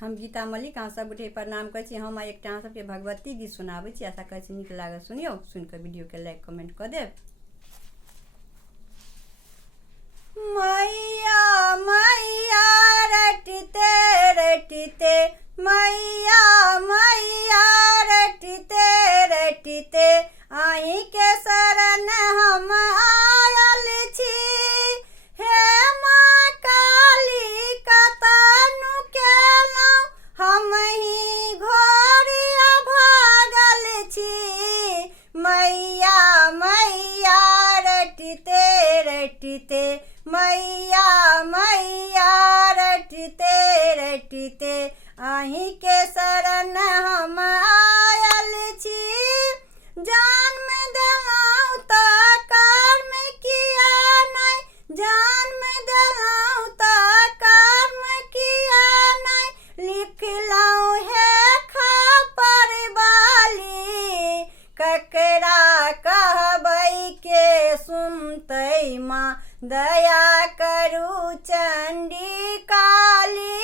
हम गीता मलिक अहाँ सब गोटे प्रणाम करै छी। हम एकटा अहाँ सबके भगवती गीत सुनाबै छी। आशा करै छी नीक लागत। सुनियो, सुनिकऽ वीडियो के लाइक कमेंट कऽ देब। मैया मैया रटते रटते, मैया मैया रटते रटते, आही के शरण हम आयल छी। हे माँ काली कतनु केलहुँ, हम ही घोरिया भागल छी। मैया मैया रटते रटते, मैया मैया रटते रटते, आही के शरण हम आयल छी। जन्म देलहुँ तऽ कर्म किया नहि, जन्म देलहुँ तऽ कर्म किया नहि, लिखलहुँ हे खपर बाली। ककरा कहबै के सुनतै माँ, दया करू चंडी काली।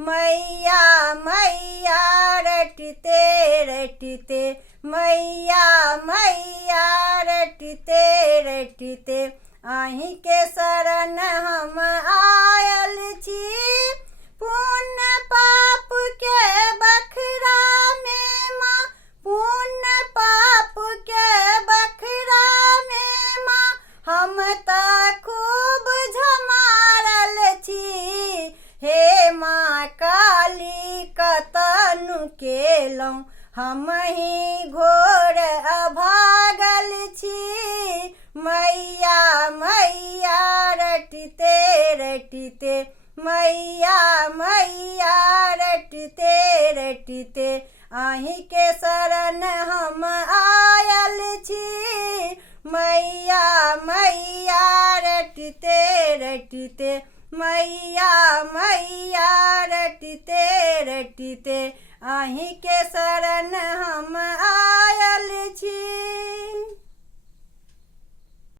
मैया मैया रटते रटते, मैया मैया रटते रटते, आही के शरण हम आयल छी। पुण्य पाप के बखरा में माँ, पुण्य पाप के बखरा में माँ, हम तऽ खूब झमारल छी। हे माँ काली कतनु केलहुँ, हम ही घोर अभागल छी। मैया मैया रटते रटते, मैया मैया रटते रटते, आही के शरण हम आयल छी। मैया मैया रटते रटते, मैया मैया रटते रटते, आही के शरण हम